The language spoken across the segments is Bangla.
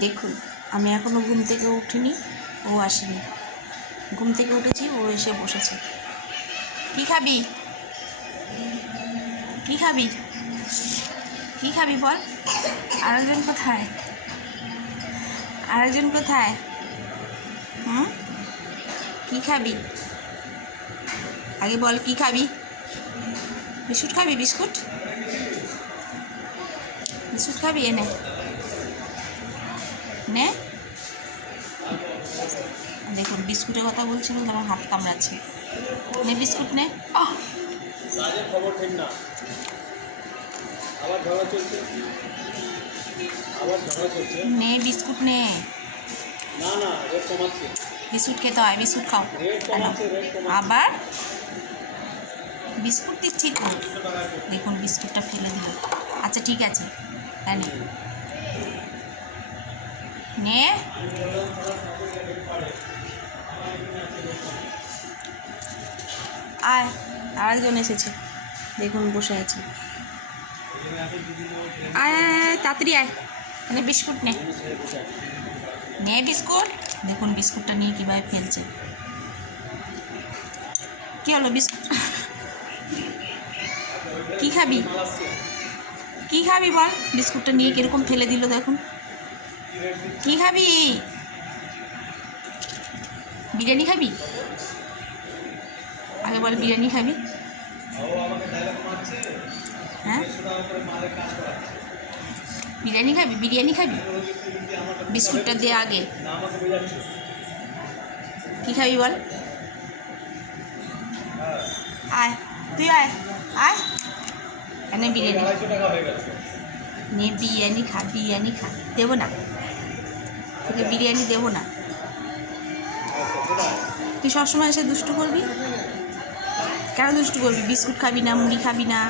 দেখুন, আমি এখনও ঘুম থেকে উঠিনি, ও আসেনি। ঘুম থেকে উঠেছি, ও এসে বসেছে। কী খাবি? কী খাবি? কী খাবি বল? আরেকজন কোথায়? আরেকজন কোথায়? কী খাবি? আগে বল, কী খাবি? বিস্কুট খাবি? বিস্কুট বিস্কুট খাবি? এনে নে। দেখুন, বিস্কুটের কথা বলছিল, আমার হাত কামড়াচ্ছে। নে বিস্কুট নে। খবর ঠিক না, আবার ঝগড়া চলছে, নে বিস্কুট নে। না না, রেট কমাচ্ছে। বিস্কুট খেতে হয়, বিস্কুট খাও। আবার বিস্কুট দিচ্ছি তো। দেখুন, বিস্কুটটা ফেলে দিল। আচ্ছা ঠিক আছে, তাই নে। আয়, আরেকজন এসেছে, দেখুন বসে আছে। আয় আয় আয়, তাড়াতাড়ি আয়। মানে বিস্কুট নে, নে বিস্কুট। দেখুন বিস্কুটটা নিয়ে কীভাবে ফেলছে। কী হলো বিস্কুট? কী খাবি? কী খাবি বল? বিস্কুটটা নিয়ে কীরকম ফেলে দিল দেখুন। কী খাবি? বিরিয়ানি খাবি? আগে বল, বিরিয়ানি খাবি? হ্যাঁ, বিরিয়ানি খাবি? বিরিয়ানি খাবি? বিস্কুটটা দে আগে। কী খাবি বল? আয়, তুই আয়, আয় এনে বিরিয়ানি নিয়ে বিরিয়ানি খা, বিরিয়ানি খা। দেবো না তোকে, বিরিয়ানি দেবো না। তুই সবসময় এসে দুষ্টু করবি। কেন দুষ্টু করবি? বিস্কুট খাবি না, মুড়ি খাবি না,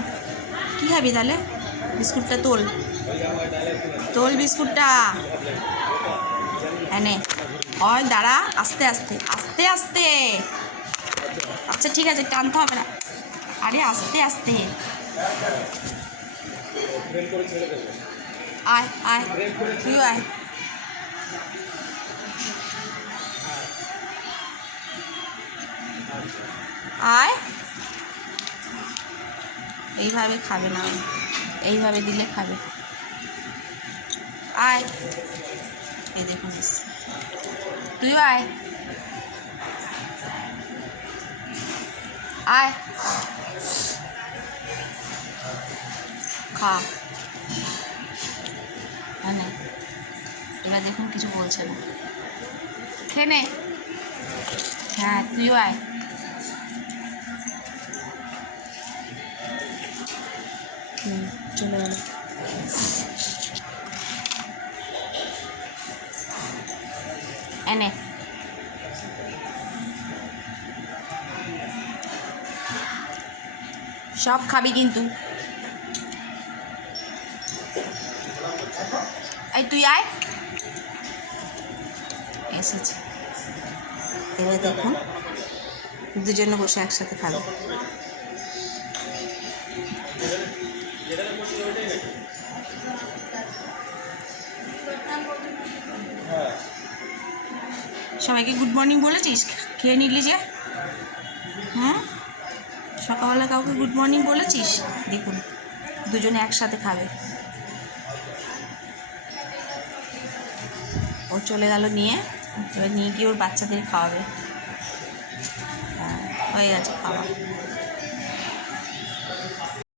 কী খাবি তাহলে? বিস্কুটটা তোল, তোল বিস্কুটটা এনে। হয় দাঁড়া, আস্তে আস্তে আস্তে আস্তে। আচ্ছা ঠিক আছে, টানতে হবে না। আরে আস্তে আস্তে। আয় আয়, তুই আয়। আয়, এইভাবে খাবে না, এইভাবে দিলে খাবে। আয়, এই দেখুন তুইও আয়, আয় খা। হ্যাঁ না, এবার দেখুন কিছু বলছে না, খেয়ে নে। হ্যাঁ তুইও আয়। চলে গেল। এনে সব খাবি কিন্তু। এই তুই আয়, এসেছে। এবার দেখুন, দুজনে বসে একসাথে খাবে। সবাইকে গুড মর্নিং বলেছিস? খেয়ে নিলি যে। সকালবেলা কাউকে গুড মর্নিং বলেছিস? দেখুন, দুজনে একসাথে খাবে। ও চলে গেল নিয়ে, এবার নিয়ে গিয়ে ওর বাচ্চাদের খাওয়াবে। হয়ে গেছে খাওয়া।